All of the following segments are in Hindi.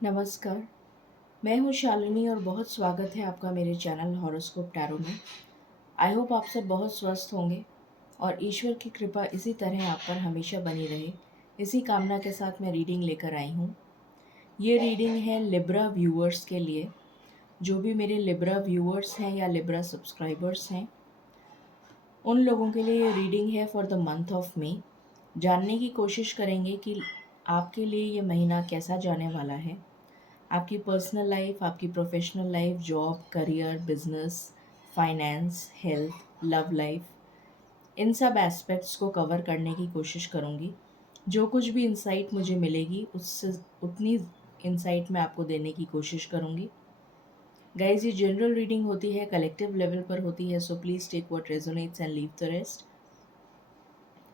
नमस्कार, मैं हूँ शालिनी और बहुत स्वागत है आपका मेरे चैनल हॉरोस्कोप टैरो में। आई होप आप सब बहुत स्वस्थ होंगे और ईश्वर की कृपा इसी तरह आप पर हमेशा बनी रहे। इसी कामना के साथ मैं रीडिंग लेकर आई हूँ। ये रीडिंग है लिब्रा व्यूअर्स के लिए। जो भी मेरे लिब्रा व्यूअर्स हैं या लिब्रा सब्सक्राइबर्स हैं, उन लोगों के लिए ये रीडिंग है for the month of May. जानने की कोशिश करेंगे कि आपके लिए ये महीना कैसा जाने वाला है। आपकी पर्सनल लाइफ, आपकी professional life, job, career, business, finance, health, love life, इन सब एस्पेक्ट्स को कवर करने की कोशिश करूँगी। जो कुछ भी इंसाइट मुझे मिलेगी उससे उतनी इंसाइट मैं आपको देने की कोशिश करूँगी। गाइज, ये जनरल रीडिंग होती है, कलेक्टिव लेवल पर होती है, so please take what resonates and leave the rest.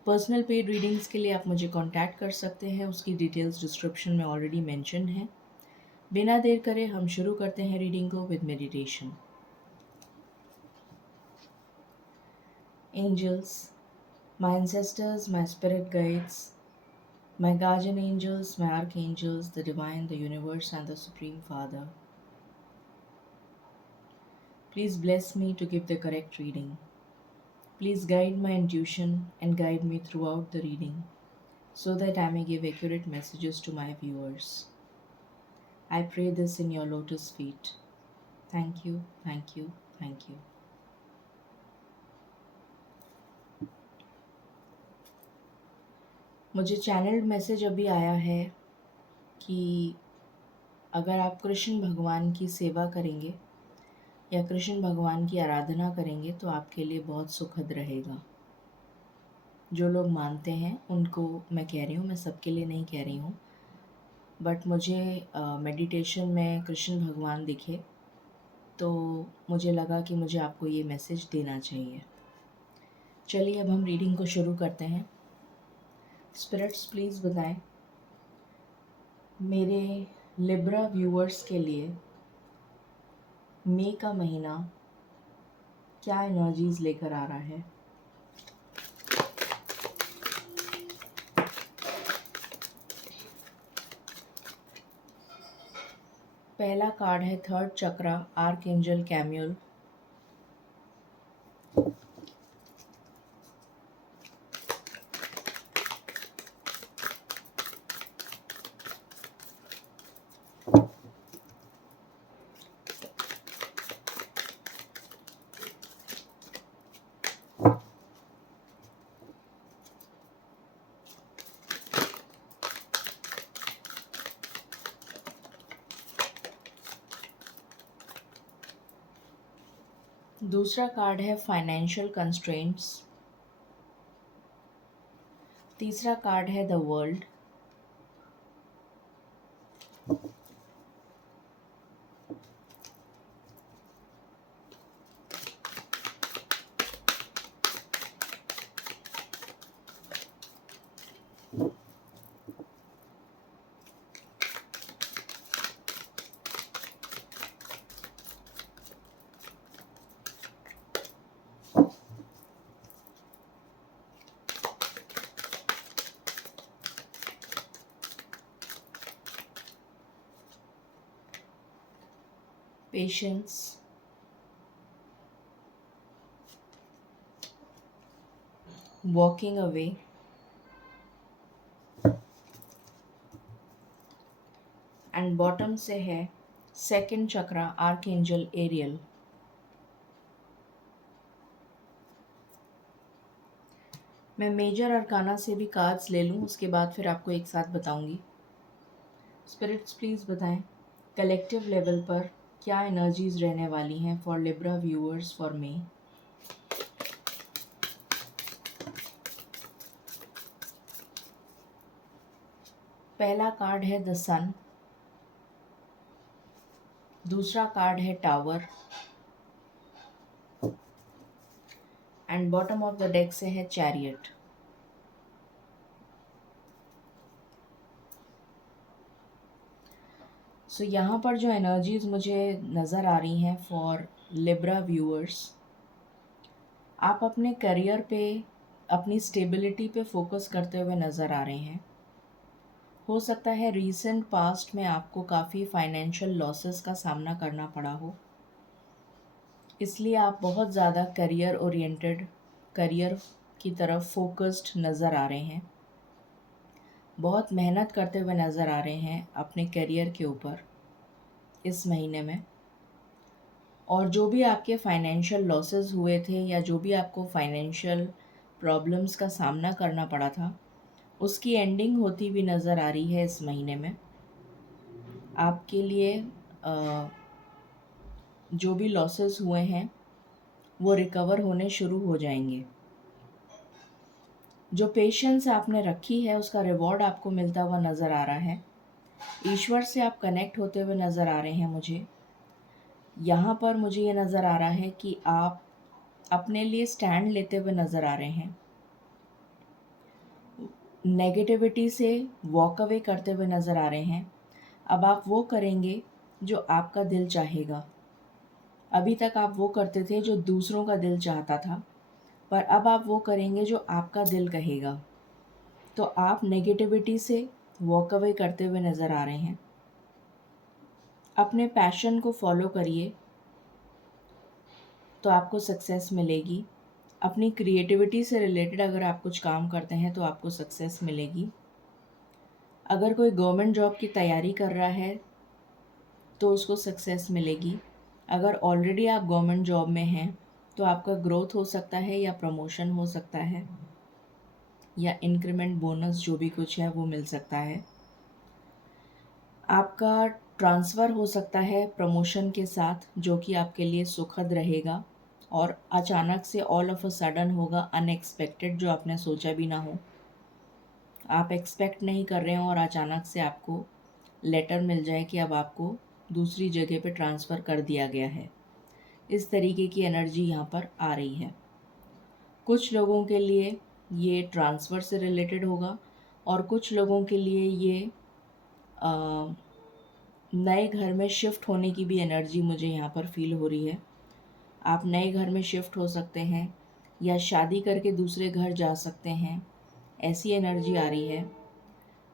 Personal paid readings के लिए आप मुझे कांटेक्ट कर सकते हैं, उसकी डिटेल्स डिस्क्रिप्शन में ऑलरेडी मेंशन है। बिना देर करे हम शुरू करते हैं रीडिंग को with meditation. Angels, my ancestors, my spirit guides, my guardian angels, my archangels, the divine, the universe and the supreme father, please bless me to give the correct reading. Please guide my intuition and guide me throughout the reading so that I may give accurate messages to my viewers. I pray this in your lotus feet. Thank you, thank you, thank you. मुझे चैनल्ड मैसेज अभी आया है कि अगर आप कृष्ण भगवान की सेवा करेंगे या कृष्ण भगवान की आराधना करेंगे तो आपके लिए बहुत सुखद रहेगा। जो लोग मानते हैं उनको मैं कह रही हूँ, मैं सबके लिए नहीं कह रही हूँ, बट मुझे मेडिटेशन में कृष्ण भगवान दिखे तो मुझे लगा कि मुझे आपको ये मैसेज देना चाहिए। चलिए अब हम रीडिंग को शुरू करते हैं। स्पिरिट्स प्लीज़ बताएं मेरे लिब्रा व्यूअर्स के लिए मई का महीना क्या एनर्जीज लेकर आ रहा है। पहला कार्ड है थर्ड चक्रा, आर्कएंजल कैम्यूल। दूसरा कार्ड है फाइनेंशियल कंस्ट्रेंट्स। तीसरा कार्ड है the world. Patience, walking away, and bottom से है सेकंड चक्रा, आर्कएंजल एरियल। मैं मेजर अरकाना से भी कार्ड्स ले लूँ, उसके बाद फिर आपको एक साथ बताऊंगी। स्पिरिट्स प्लीज़ बताएं कलेक्टिव लेवल पर क्या एनर्जीज रहने वाली हैं for Libra viewers for me. पहला कार्ड है द सन। दूसरा कार्ड है tower and bottom of the deck से है चैरियट। सो यहाँ पर जो एनर्जीज मुझे नज़र आ रही हैं फॉर लिब्रा व्यूअर्स, आप अपने करियर पे, अपनी स्टेबिलिटी पे फोकस करते हुए नज़र आ रहे हैं। हो सकता है रीसेंट पास्ट में आपको काफ़ी फाइनेंशियल लॉसेस का सामना करना पड़ा हो, इसलिए आप बहुत ज़्यादा करियर की तरफ फोकस्ड नज़र आ रहे हैं, बहुत मेहनत करते हुए नज़र आ रहे हैं अपने करियर के ऊपर इस महीने में। और जो भी आपके फाइनेंशियल लॉसेस हुए थे या जो भी आपको फाइनेंशियल प्रॉब्लम्स का सामना करना पड़ा था, उसकी एंडिंग होती हुई नज़र आ रही है इस महीने में। आपके लिए जो भी लॉसेस हुए हैं वो रिकवर होने शुरू हो जाएंगे। जो पेशेंस आपने रखी है उसका रिवॉर्ड आपको मिलता हुआ नज़र आ रहा है। ईश्वर से आप कनेक्ट होते हुए नज़र आ रहे हैं मुझे। यहाँ पर मुझे ये नज़र आ रहा है कि आप अपने लिए स्टैंड लेते हुए नज़र आ रहे हैं। नेगेटिविटी से वॉक अवे करते हुए नज़र आ रहे हैं। अब आप वो करेंगे जो आपका दिल चाहेगा। अभी तक आप वो करते थे जो दूसरों का दिल चाहता था, पर अब आप वो करेंगे जो आपका दिल कहेगा। तो आप नेगेटिविटी से वॉक अवे करते हुए नज़र आ रहे हैं। अपने पैशन को फॉलो करिए तो आपको सक्सेस मिलेगी। अपनी क्रिएटिविटी से रिलेटेड अगर आप कुछ काम करते हैं तो आपको सक्सेस मिलेगी। अगर कोई गवर्नमेंट जॉब की तैयारी कर रहा है तो उसको सक्सेस मिलेगी। अगर ऑलरेडी आप गवर्नमेंट जॉब में हैं तो आपका ग्रोथ हो सकता है या प्रमोशन हो सकता है या इंक्रीमेंट बोनस जो भी कुछ है वो मिल सकता है। आपका ट्रांसफ़र हो सकता है प्रमोशन के साथ, जो कि आपके लिए सुखद रहेगा और अचानक से ऑल ऑफ अ सडन होगा, अनएक्सपेक्टेड, जो आपने सोचा भी ना हो। आप एक्सपेक्ट नहीं कर रहे हो और अचानक से आपको लेटर मिल जाए कि अब आपको दूसरी जगह पे ट्रांसफ़र कर दिया गया है। इस तरीके की एनर्जी यहाँ पर आ रही है। कुछ लोगों के लिए ये ट्रांसफ़र से रिलेटेड होगा और कुछ लोगों के लिए ये नए घर में शिफ्ट होने की भी एनर्जी मुझे यहाँ पर फील हो रही है। आप नए घर में शिफ्ट हो सकते हैं या शादी करके दूसरे घर जा सकते हैं, ऐसी एनर्जी आ रही है।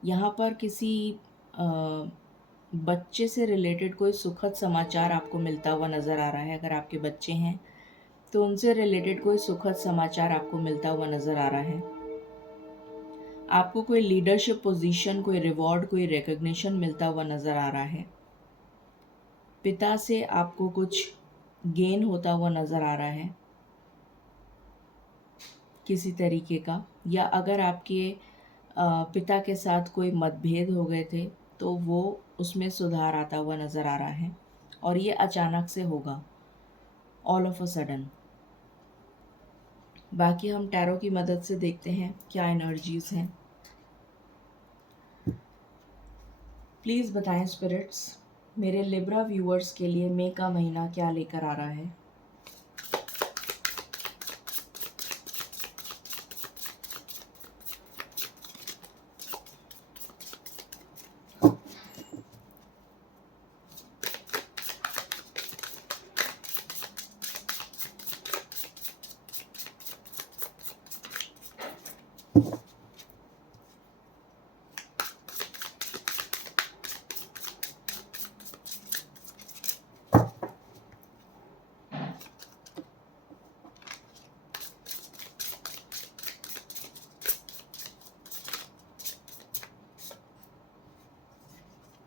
यहाँ पर किसी बच्चे से रिलेटेड कोई सुखद समाचार आपको मिलता हुआ नज़र आ रहा है। अगर आपके बच्चे हैं तो उनसे रिलेटेड कोई सुखद समाचार आपको मिलता हुआ नज़र आ रहा है। आपको कोई लीडरशिप पोजीशन, कोई रिवॉर्ड, कोई रिकग्निशन मिलता हुआ नज़र आ रहा है। पिता से आपको कुछ गेन होता हुआ नज़र आ रहा है किसी तरीके का, या अगर आपके पिता के साथ कोई मतभेद हो गए थे तो वो उसमें सुधार आता हुआ नज़र आ रहा है और ये अचानक से होगा, ऑल ऑफ अ सडन। बाकी हम टैरो की मदद से देखते हैं क्या एनर्जीज़ हैं। प्लीज़ बताएं स्पिरिट्स, मेरे लिब्रा व्यूअर्स के लिए मई का महीना क्या लेकर आ रहा है।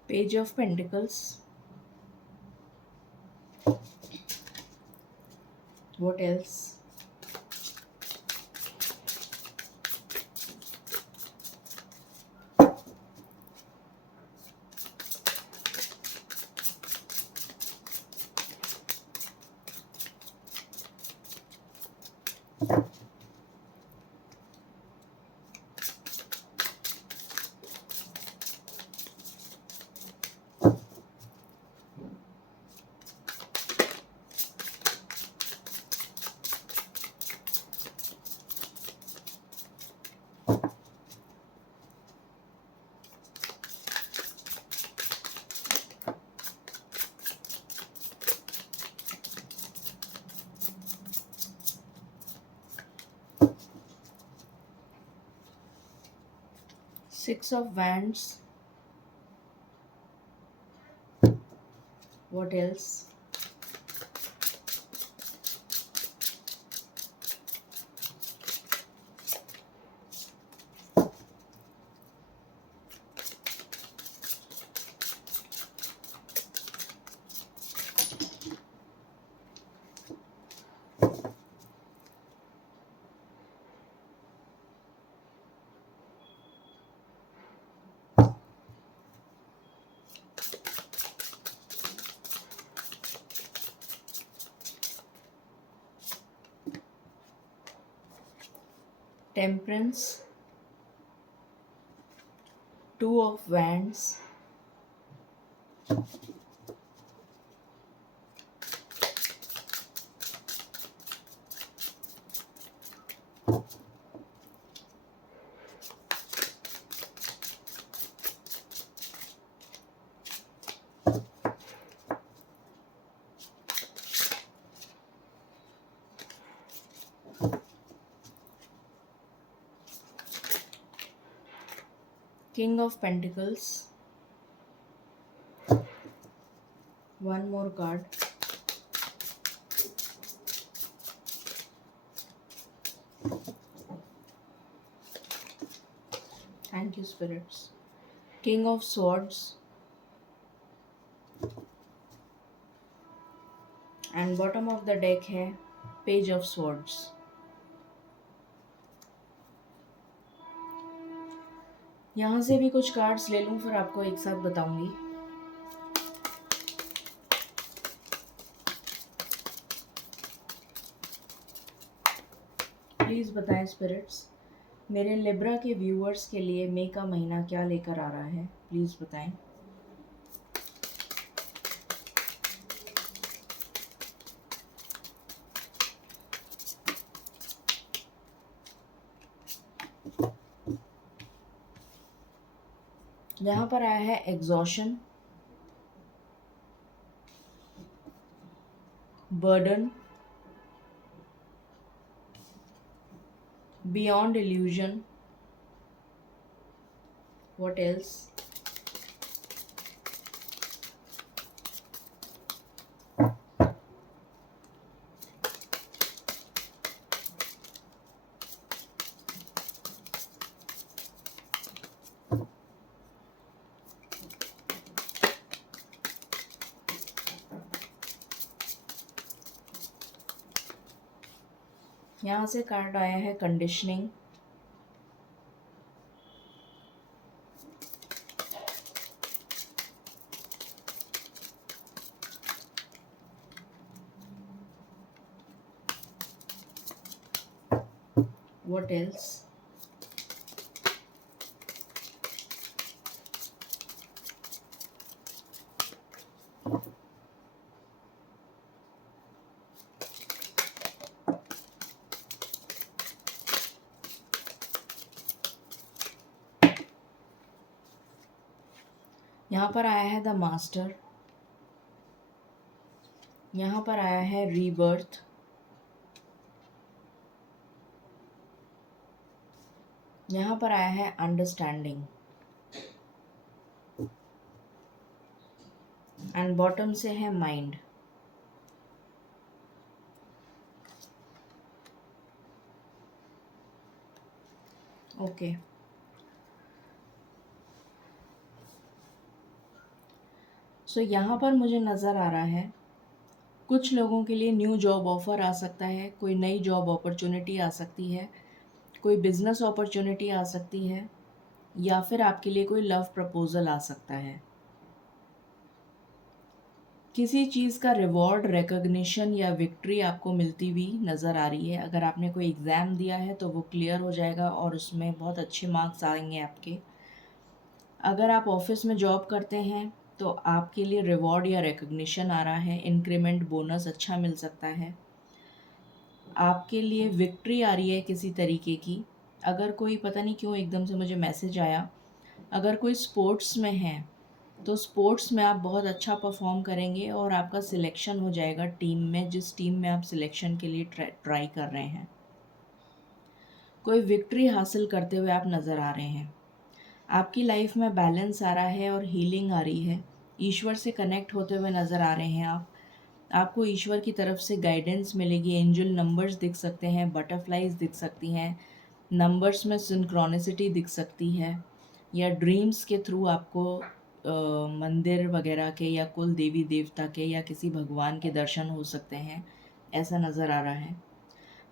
Page of Pentacles. What else? Six of Wands, What else? Temperance, Two of Wands, King of Pentacles. One more card. Thank you, spirits. King of Swords. And bottom of the deck है Page of Swords. यहाँ से भी कुछ कार्ड्स ले लूँ, फिर आपको एक साथ बताऊंगी. प्लीज़ बताएं स्पिरिट्स, मेरे लिब्रा के व्यूअर्स के लिए मई का महीना क्या लेकर आ रहा है. प्लीज़ बताएं. यहाँ पर आया है exhaustion, burden, beyond illusion. What else? यहाँ से कार्ड आया है कंडीशनिंग, व्हाट एल्स? यहाँ पर आया है द मास्टर, यहाँ पर आया है रीबर्थ, यहाँ पर आया है अंडरस्टैंडिंग, एंड बॉटम से है माइंड. ओके. सो यहाँ पर मुझे नज़र आ रहा है कुछ लोगों के लिए न्यू जॉब ऑफ़र आ सकता है, कोई नई जॉब अपॉर्चुनिटी आ सकती है, कोई बिजनेस अपॉर्चुनिटी आ सकती है, या फिर आपके लिए कोई लव प्रपोजल आ सकता है. किसी चीज़ का रिवॉर्ड, रिकॉग्निशन या विक्ट्री आपको मिलती हुई नज़र आ रही है. अगर आपने कोई एग्ज़ाम दिया है तो वो क्लियर हो जाएगा और उसमें बहुत अच्छे मार्क्स आएंगे आपके. अगर आप ऑफिस में जॉब करते हैं तो आपके लिए रिवॉर्ड या रिकॉग्निशन आ रहा है, इंक्रीमेंट, बोनस अच्छा मिल सकता है. आपके लिए विक्ट्री आ रही है किसी तरीके की. अगर कोई, पता नहीं क्यों एकदम से मुझे मैसेज आया, अगर कोई स्पोर्ट्स में है तो स्पोर्ट्स में आप बहुत अच्छा परफॉर्म करेंगे और आपका सिलेक्शन हो जाएगा टीम में, जिस टीम में आप सिलेक्शन के लिए ट्राई कर रहे हैं. कोई विक्ट्री हासिल करते हुए आप नज़र आ रहे हैं. आपकी लाइफ में बैलेंस आ रहा है और हीलिंग आ रही है. ईश्वर से कनेक्ट होते हुए नज़र आ रहे हैं आप। आपको ईश्वर की तरफ से गाइडेंस मिलेगी। एंजल नंबर्स दिख सकते हैं, बटरफ्लाइज दिख सकती हैं, नंबर्स में सिंक्रोनिसिटी दिख सकती है, या ड्रीम्स के थ्रू आपको मंदिर वगैरह के या कुल देवी देवता के या किसी भगवान के दर्शन हो सकते हैं, ऐसा नज़र आ रहा है।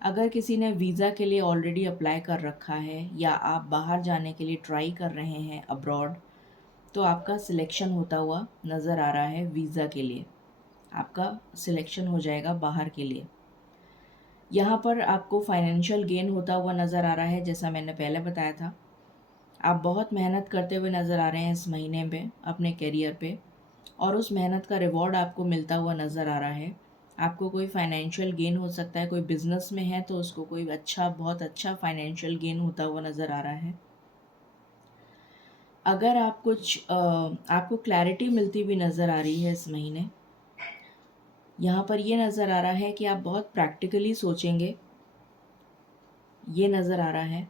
अगर किसी ने वीज़ा के लिए ऑलरेडी अप्लाई कर रखा है या आप बाहर जाने के लिए ट्राई कर रहे हैं अब्रॉड, तो आपका सिलेक्शन होता हुआ नज़र आ रहा है। वीज़ा के लिए आपका सिलेक्शन हो जाएगा बाहर के लिए। यहाँ पर आपको फाइनेंशियल गेन होता हुआ नज़र आ रहा है, जैसा मैंने पहले बताया था। आप बहुत मेहनत करते हुए नज़र आ रहे हैं इस महीने में अपने करियर पे, और उस मेहनत का रिवॉर्ड आपको मिलता हुआ नज़र आ रहा है। आपको कोई फाइनेंशियल गेन हो सकता है, कोई बिजनेस में है तो उसको कोई अच्छा, बहुत अच्छा फाइनेंशियल गेन होता हुआ नज़र आ रहा है। अगर आप आपको क्लैरिटी मिलती हुई नज़र आ रही है इस महीने, यहाँ पर ये नज़र आ रहा है कि आप बहुत प्रैक्टिकली सोचेंगे, ये नज़र आ रहा है।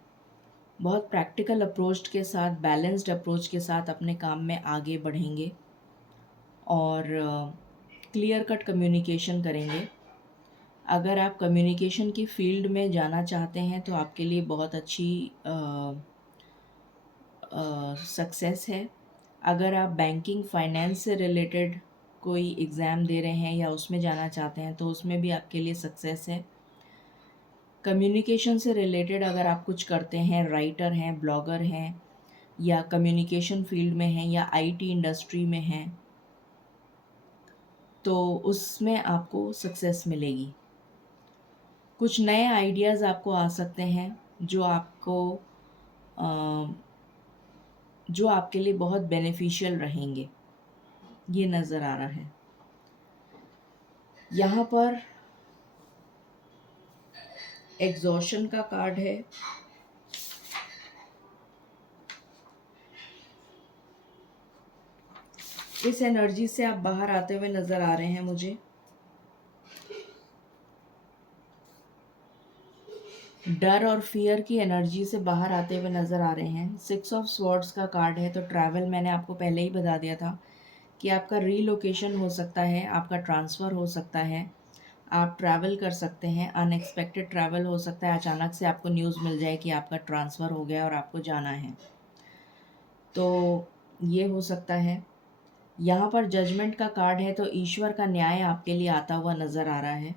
बहुत प्रैक्टिकल अप्रोच के साथ, बैलेंस्ड अप्रोच के साथ अपने काम में आगे बढ़ेंगे और क्लियर कट कम्युनिकेशन करेंगे। अगर आप कम्युनिकेशन की फील्ड में जाना चाहते हैं तो आपके लिए बहुत अच्छी सक्सेस है। अगर आप बैंकिंग फाइनेंस से रिलेटेड कोई एग्ज़ाम दे रहे हैं या उसमें जाना चाहते हैं तो उसमें भी आपके लिए सक्सेस है। कम्युनिकेशन से रिलेटेड अगर आप कुछ करते हैं, राइटर हैं, ब्लॉगर हैं, या कम्युनिकेशन फील्ड में हैं, या आईटी इंडस्ट्री में हैं, तो उसमें आपको सक्सेस मिलेगी। कुछ नए आइडियाज़ आपको आ सकते हैं जो आपके लिए बहुत बेनिफिशियल रहेंगे, ये नज़र आ रहा है। यहाँ पर एग्जॉशन का कार्ड है। इस एनर्जी से आप बाहर आते हुए नज़र आ रहे हैं मुझे। डर और फियर की एनर्जी से बाहर आते हुए नज़र आ रहे हैं। 6 ऑफ स्वॉर्ड्स का कार्ड है, तो ट्रैवल मैंने आपको पहले ही बता दिया था कि आपका रीलोकेशन हो सकता है, आपका ट्रांसफ़र हो सकता है, आप ट्रैवल कर सकते हैं, अनएक्सपेक्टेड ट्रैवल हो सकता है, अचानक से आपको न्यूज़ मिल जाए कि आपका ट्रांसफ़र हो गया और आपको जाना है, तो ये हो सकता है। यहाँ पर जजमेंट का कार्ड है, तो ईश्वर का न्याय आपके लिए आता हुआ नज़र आ रहा है।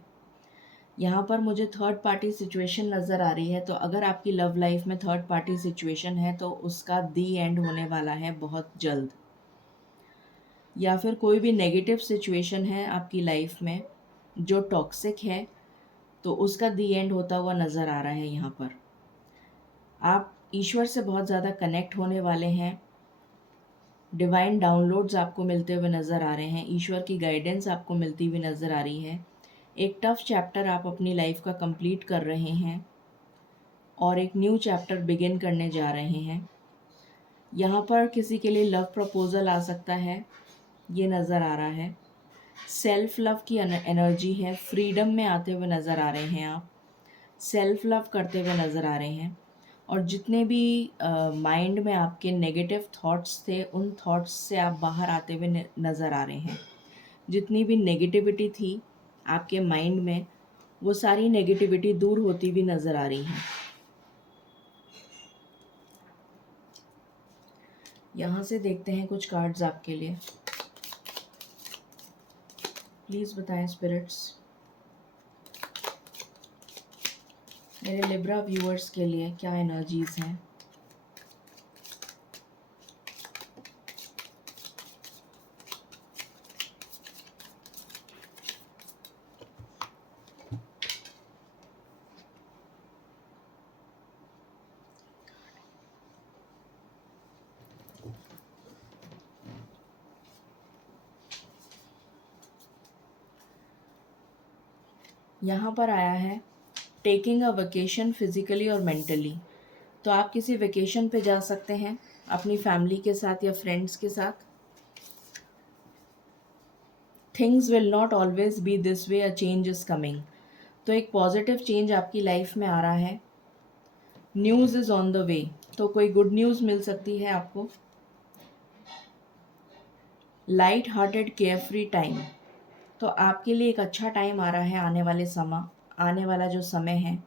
यहाँ पर मुझे थर्ड पार्टी सिचुएशन नज़र आ रही है, तो अगर आपकी लव लाइफ में थर्ड पार्टी सिचुएशन है तो उसका दी एंड होने वाला है बहुत जल्द। या फिर कोई भी नेगेटिव सिचुएशन है आपकी लाइफ में जो टॉक्सिक है, तो उसका दी एंड होता हुआ नज़र आ रहा है। यहाँ पर आप ईश्वर से बहुत ज़्यादा कनेक्ट होने वाले हैं। डिवाइन डाउनलोड्स आपको मिलते हुए नज़र आ रहे हैं, ईश्वर की गाइडेंस आपको मिलती हुई नज़र आ रही है। एक टफ़ चैप्टर आप अपनी लाइफ का कंप्लीट कर रहे हैं और एक न्यू चैप्टर बिगिन करने जा रहे हैं। यहाँ पर किसी के लिए लव प्रपोज़ल आ सकता है, ये नज़र आ रहा है। सेल्फ लव की एनर्जी है, फ्रीडम में आते हुए नज़र आ रहे हैं आप, सेल्फ लव करते हुए नज़र आ रहे हैं। और जितने भी माइंड में आपके नेगेटिव थॉट्स थे, उन थॉट्स से आप बाहर आते हुए नज़र आ रहे हैं। जितनी भी नेगेटिविटी थी आपके माइंड में, वो सारी नेगेटिविटी दूर होती हुई नज़र आ रही है। यहाँ से देखते हैं कुछ कार्ड्स आपके लिए। प्लीज़ बताएं स्पिरिट्स, मेरे लिब्रा व्यूअर्स के लिए क्या एनर्जीज़ हैं। यहाँ पर आया है टेकिंग अ वेकेशन फिज़िकली और मेंटली। तो आप किसी वेकेशन पे जा सकते हैं अपनी फैमिली के साथ या फ्रेंड्स के साथ। Things will not always be this way, a change is coming. तो एक पॉजिटिव चेंज आपकी लाइफ में आ रहा है। News is on the way, तो कोई गुड न्यूज़ मिल सकती है आपको। Light hearted carefree time. तो आपके लिए एक अच्छा टाइम आ रहा है, आने वाला जो समय है।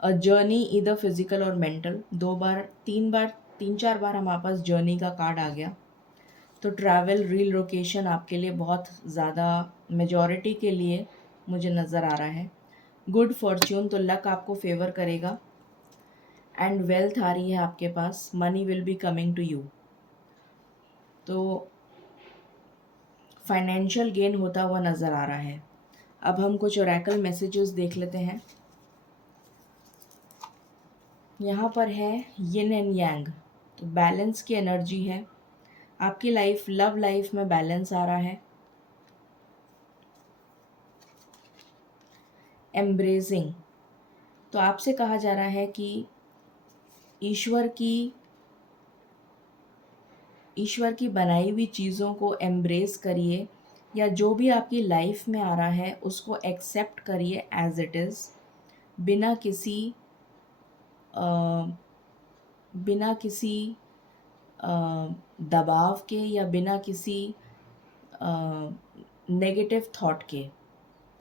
अ जर्नी इधर फिजिकल और मेंटल, 2 बार 3 बार 3-4 बार हमारे पास जर्नी का कार्ड आ गया। तो ट्रैवल रीलोकेशन आपके लिए बहुत ज़्यादा मेजॉरिटी के लिए मुझे नज़र आ रहा है। गुड फॉर्च्यून, तो लक आपको फेवर करेगा। एंड वेल्थ आ रही है आपके पास, money will be coming to you. तो फाइनेंशियल गेन होता हुआ नज़र आ रहा है। अब हम कुछ ओरेकल मैसेजेस देख लेते हैं। यहाँ पर है यिन एंड यांग, तो बैलेंस की एनर्जी है आपकी लव लाइफ में बैलेंस आ रहा है। एम्ब्रेसिंग, तो आपसे कहा जा रहा है कि ईश्वर की बनाई हुई चीज़ों को एम्ब्रेस करिए, या जो भी आपकी लाइफ में आ रहा है उसको एक्सेप्ट करिए एज इट इज़, बिना किसी अ, बिना किसी दबाव के या बिना किसी नेगेटिव थॉट के।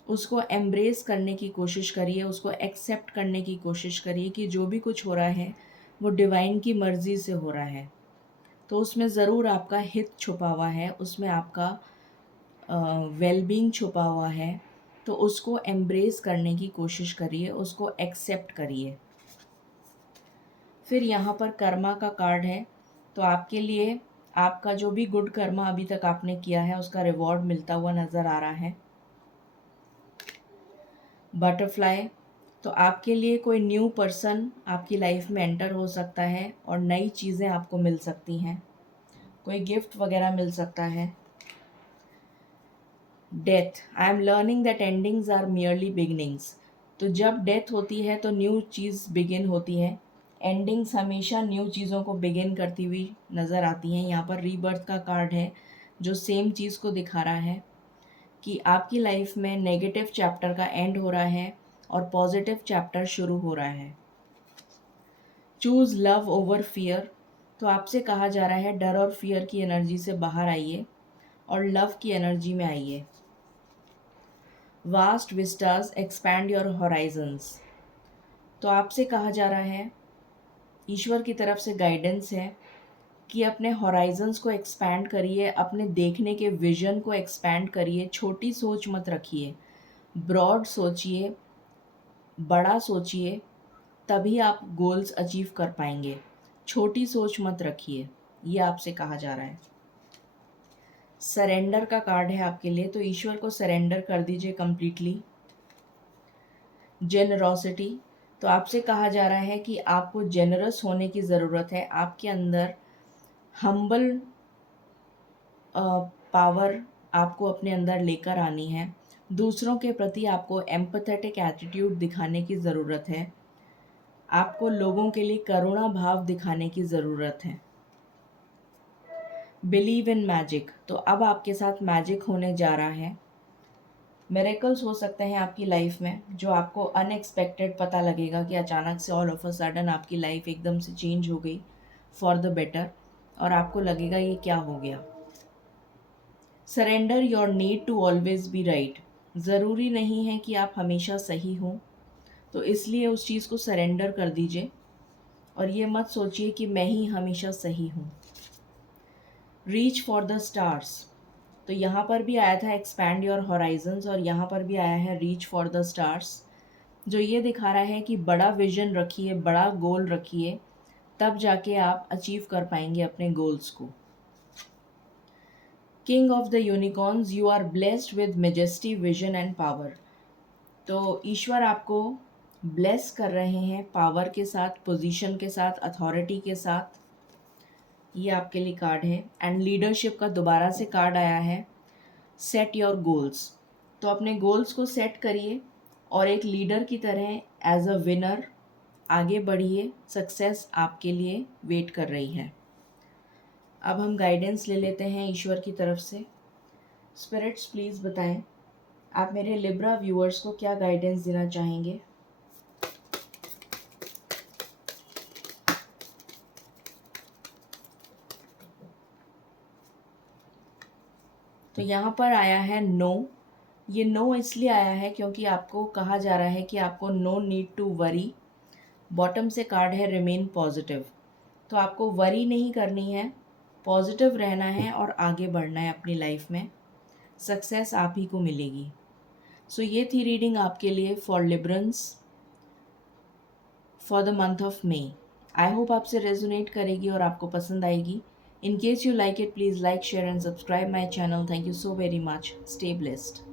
उसको एम्ब्रेस करने की कोशिश करिए, उसको एक्सेप्ट करने की कोशिश करिए कि जो भी कुछ हो रहा है वो डिवाइन की मर्ज़ी से हो रहा है। तो उसमें ज़रूर आपका हित छुपा हुआ है, उसमें आपका वेलबींग छुपा हुआ है। तो उसको एम्ब्रेस करने की कोशिश करिए, उसको एक्सेप्ट करिए। फिर यहाँ पर कर्मा का कार्ड है, तो आपके लिए आपका जो भी गुड कर्मा अभी तक आपने किया है उसका रिवॉर्ड मिलता हुआ नज़र आ रहा है। बटरफ्लाई, तो आपके लिए कोई न्यू पर्सन आपकी लाइफ में एंटर हो सकता है और नई चीज़ें आपको मिल सकती हैं, कोई गिफ्ट वगैरह मिल सकता है। Death, I am learning that endings are merely beginnings, तो जब डेथ होती है तो न्यू चीज़ बिगिन होती है। एंडिंग्स हमेशा न्यू चीज़ों को बिगिन करती हुई नज़र आती हैं। यहाँ पर रीबर्थ का कार्ड है जो सेम चीज़ को दिखा रहा है कि आपकी लाइफ में नेगेटिव चैप्टर का एंड हो रहा है और पॉजिटिव चैप्टर शुरू हो रहा है। चूज़ लव ओवर फियर, तो आपसे कहा जा रहा है डर और फियर की एनर्जी से बाहर आइए और लव की एनर्जी में आइए। Vast Vistas expand your horizons, तो आपसे कहा जा रहा है, ईश्वर की तरफ से गाइडेंस है कि अपने हॉराइजन्स को एक्सपैंड करिए, अपने देखने के विजन को एक्सपैंड करिए। छोटी सोच मत रखिए, ब्रॉड सोचिए, बड़ा सोचिए, तभी आप गोल्स अचीव कर पाएंगे। छोटी सोच मत रखिए, ये आपसे कहा जा रहा है। सरेंडर का कार्ड है आपके लिए, तो ईश्वर को सरेंडर कर दीजिए कंप्लीटली। जेनरोसिटी, तो आपसे कहा जा रहा है कि आपको जेनरस होने की ज़रूरत है। आपके अंदर हम्बल पावर आपको अपने अंदर लेकर आनी है। दूसरों के प्रति आपको एम्पैथेटिक एटीट्यूड दिखाने की ज़रूरत है। आपको लोगों के लिए करुणा भाव दिखाने की ज़रूरत है। बिलीव इन मैजिक, तो अब आपके साथ मैजिक होने जा रहा है। मिरेकल्स हो सकते हैं आपकी लाइफ में जो आपको अनएक्सपेक्टेड पता लगेगा कि अचानक से ऑल ऑफ अ सडन आपकी लाइफ एकदम से चेंज हो गई फॉर द बेटर, और आपको लगेगा ये क्या हो गया। Surrender your need to always be right, ज़रूरी नहीं है कि आप हमेशा सही हों, तो इसलिए उस चीज़ को सरेंडर कर दीजिए और ये मत सोचिए कि मैं ही हमेशा सही हूँ। रीच फॉर द स्टार्स, तो यहाँ पर भी आया था एक्सपैंड योर हॉराइजन्स और यहाँ पर भी आया है रीच फॉर द स्टार्स, जो ये दिखा रहा है कि बड़ा विजन रखिए, बड़ा गोल रखिए, तब जाके आप अचीव कर पाएंगे अपने गोल्स को। King of the unicorns, you are blessed with majesty, vision and power, तो ईश्वर आपको ब्लेस कर रहे हैं पावर के साथ, पोजीशन के साथ, अथॉरिटी के साथ। ये आपके लिए कार्ड है। एंड लीडरशिप का दोबारा से कार्ड आया है। सेट योर गोल्स, तो अपने गोल्स को सेट करिए और एक लीडर की तरह एज अ विनर आगे बढ़िए। सक्सेस आपके लिए वेट कर रही है। अब हम गाइडेंस ले लेते हैं ईश्वर की तरफ से। स्पिरिट्स प्लीज़ बताएं आप मेरे लिब्रा व्यूअर्स को क्या गाइडेंस देना चाहेंगे। तो यहाँ पर आया है नो। ये नो इसलिए आया है क्योंकि आपको कहा जा रहा है कि आपको no need to worry. Bottom से कार्ड है रिमेन पॉजिटिव। तो आपको वरी नहीं करनी है, पॉजिटिव रहना है और आगे बढ़ना है अपनी लाइफ में। सक्सेस आप ही को मिलेगी। सो ये थी रीडिंग आपके लिए for Librans for the month of May. I hope आपसे रेजोनेट करेगी और आपको पसंद आएगी। In case you like it, please like, share and subscribe my channel. Thank you so very much. Stay blessed.